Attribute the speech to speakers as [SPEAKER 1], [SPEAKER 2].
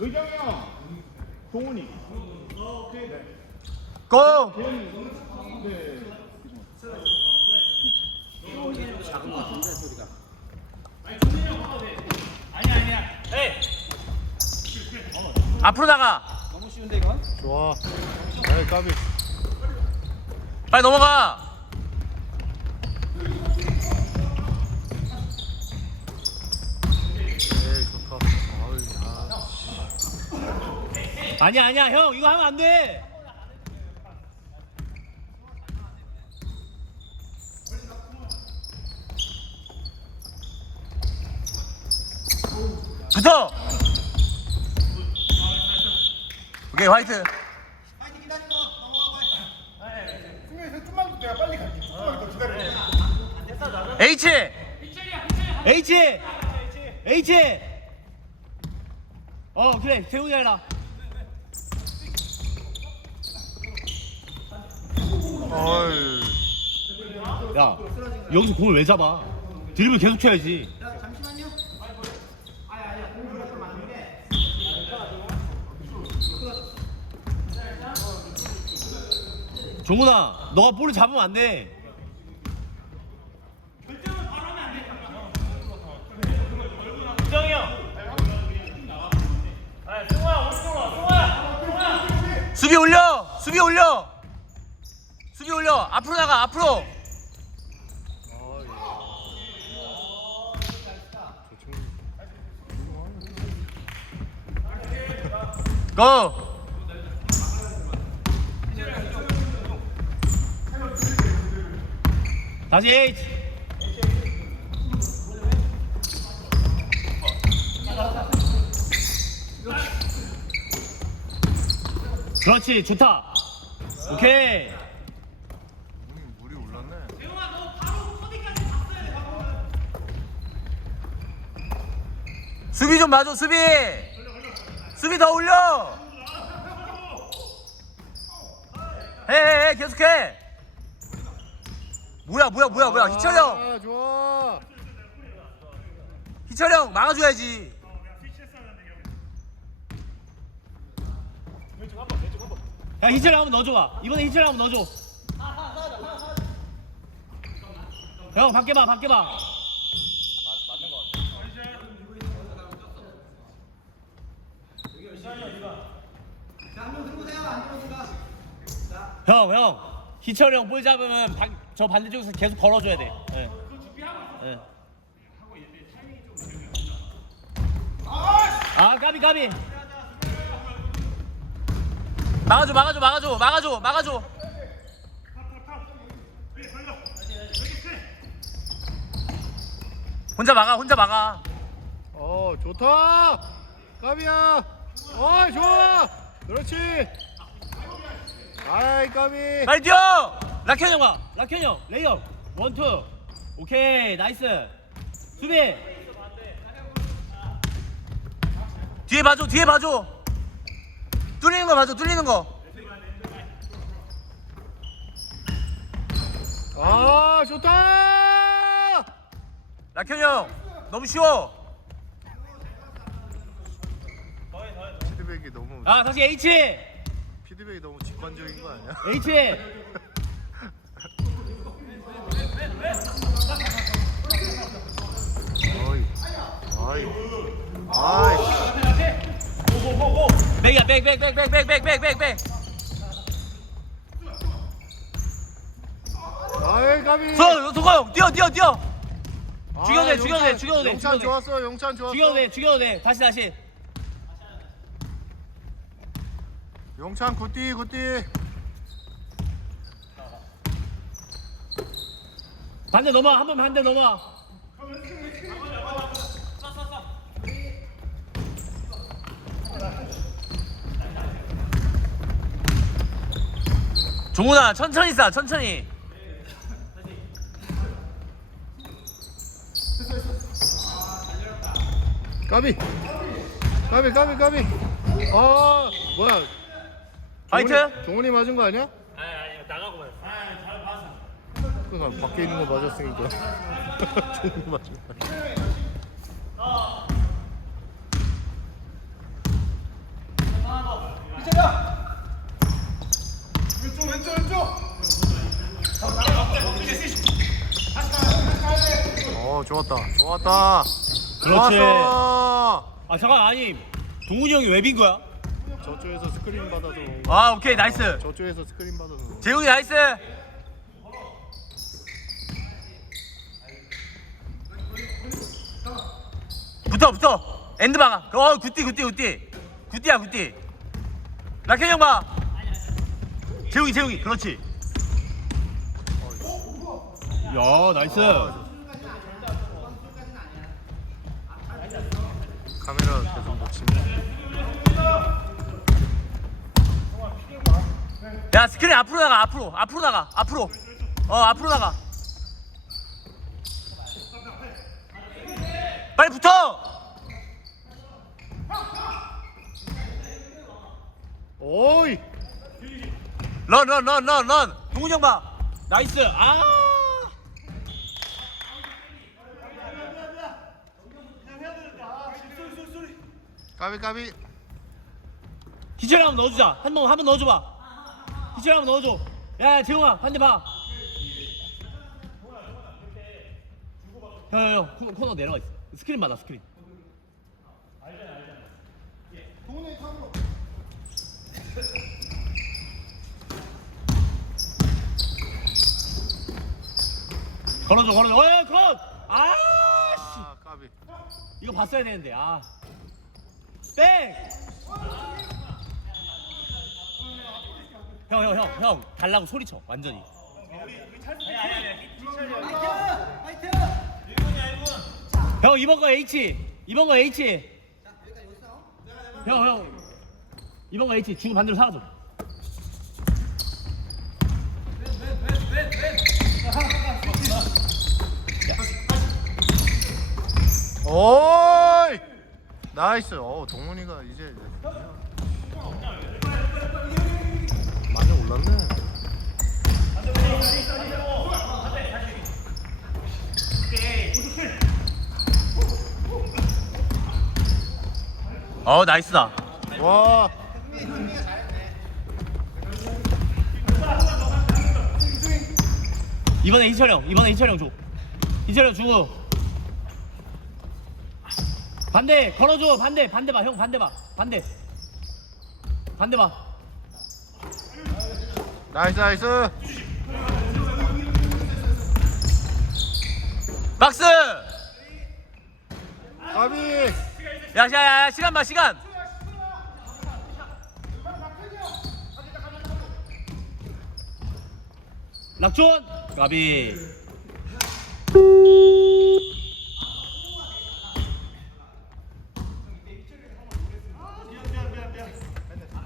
[SPEAKER 1] 의경이 형, 동훈이.
[SPEAKER 2] 고!
[SPEAKER 1] 네.
[SPEAKER 3] 작은 거 같은데 소리가.
[SPEAKER 2] 앞으로 나가!
[SPEAKER 3] 너무 쉬운데 이건?
[SPEAKER 1] 좋아. 네, 까비.
[SPEAKER 2] 빨리 넘어가!
[SPEAKER 1] 에이, 좋다.
[SPEAKER 2] 아니야 아니야 형. 이거 하면 안돼. 붙어 오케이 화이트. 빨리 가지. 조금만 더 기다려 H. H. H. H. 어 그래. 세웅이 할라
[SPEAKER 1] 어이.
[SPEAKER 2] 야, 여기서 공을 왜 잡아? 드리블 계속 쳐야지. 종훈아, 너가 볼을 잡으면 안 돼.
[SPEAKER 4] 정이 형. 아, 승호야, 오른쪽으로 와, 승호야. 승호야.
[SPEAKER 2] 수비 올려! 수비 올려! 수비 올려! 앞으로 나가, 앞으로! 고! 다시! 그렇지, 좋다! 오케이
[SPEAKER 1] 올랐네.
[SPEAKER 2] 수비 좀 봐줘 수비. 수비 더 올려. 해해 해 계속해. 뭐야 뭐야 뭐야 뭐야. 희철 형.
[SPEAKER 1] 아, 좋아.
[SPEAKER 2] 희철 형 막아줘야지. 야 희철 형 한번 넣어줘 이번에 희철 형 한번 넣어줘. 형 밖에 봐 밖에 봐 형, 형. 희철 형볼 잡으면 반- 저 반대쪽에서 계속 걸어줘야 돼. 예. 예. 아, 까비, 까비. 막아줘, 막아줘, 막아줘, 막아줘, 막아줘. 혼자 막아, 혼자 막아.
[SPEAKER 1] 어, 좋다. 까비야. 어, 좋아. 그렇지. 아이, 까비.
[SPEAKER 2] 빨리 뛰어! 라켄 형 봐. 라켄 형, 레이업. 원투. 오케이, 나이스. 수비. 뒤에 봐줘, 뒤에 봐줘. 뚫리는 거 봐줘, 뚫리는 거.
[SPEAKER 1] 아, 좋다.
[SPEAKER 2] 라켄 형, 너무 쉬워.
[SPEAKER 1] 피드백이 너무
[SPEAKER 2] 아, 다시 H.
[SPEAKER 1] 피드백이 너무 직관적인 거 아니야?
[SPEAKER 2] H.
[SPEAKER 1] 어이. 아이. 아이.
[SPEAKER 2] 백이야, 백, 백, 백, 백, 백, 백, 백, 백, 백.
[SPEAKER 1] 아이, 까비.
[SPEAKER 2] 서, 형, 뛰어, 뛰어, 뛰어.
[SPEAKER 1] 아,
[SPEAKER 2] 죽여도 돼, 죽여도 돼,
[SPEAKER 1] 용찬,
[SPEAKER 2] 죽여도 돼,
[SPEAKER 1] 용찬
[SPEAKER 2] 죽여도 돼.
[SPEAKER 1] 좋았어. 용찬 좋았어.
[SPEAKER 2] 죽여도 돼, 죽여도 돼. 다시, 다시.
[SPEAKER 1] 용찬 굿띠 굿띠.
[SPEAKER 2] 반대 넘어, 한 번 반대 넘어. 종훈아, 천천히 싸, 천천히.
[SPEAKER 1] 까비. 까비 까비 까비. 아, 뭐야? 종훈이, 종훈이 맞은 거 아니야?
[SPEAKER 4] 아니, 아니, 나가고 말. 아, 잘 봤어.
[SPEAKER 1] 그냥 밖에 있는 거 맞았으니까. 종훈이 맞은 거. 아니야. 어 좋았다 좋았다
[SPEAKER 2] 그렇지.
[SPEAKER 1] 좋았어
[SPEAKER 2] 아 잠깐 아니 동훈이 형이 왜 빈 거야?
[SPEAKER 1] 저쪽에서 스크린 받아서
[SPEAKER 2] 아 오케이 나이스.
[SPEAKER 1] 저쪽에서 스크린 받아서.
[SPEAKER 2] 재웅이 나이스. 붙어 붙어. 엔드 막아. 어 굿띠 굿띠 굿띠 굿띠야 굿띠 라켄 형봐. 재웅이 재웅이. 그렇지. 야 나이스.
[SPEAKER 1] 카메라 계속 놓치네
[SPEAKER 2] 야 스크린 앞으로 나가 앞으로. 앞으로 나가 앞으로. 어 앞으로 나가. 빨리 붙어!
[SPEAKER 1] 오이.
[SPEAKER 2] 런 런 런 런런. 동훈이 형봐. 나이스. 아!
[SPEAKER 1] 까비 까비.
[SPEAKER 2] 기철 한번 넣어주자. 한번 한번 넣어줘봐 기철 한번 넣어줘. 야 재웅아 한대 봐. 형형 형, 코너 내려가 있어. 스크린 받아 스크린. 걸어줘 걸어줘. 어이 컷! 아 씨.
[SPEAKER 1] 아 까비.
[SPEAKER 2] 이거 봤어야 되는데 아. 뺑! 형 형 형 형 달라고 소리쳐 완전히. 형 이번 거 H 이번 거 H. 형 형 이번 거 H 지금 반대로 사라져.
[SPEAKER 1] 오이! 나이스. 어 동훈이가 이제 많이 올랐네.
[SPEAKER 2] 어 나이스다.
[SPEAKER 1] 와.
[SPEAKER 2] 이번에 희철 형 이번에 희철 형줘. 희철 형 주고. 반대 걸어줘. 반대 반대 봐 형 반대 봐. 반대. 반대 봐
[SPEAKER 1] 나이스 나이스.
[SPEAKER 2] 박스
[SPEAKER 1] 까비.
[SPEAKER 2] 야야야 시간 봐 시간. 락존 가비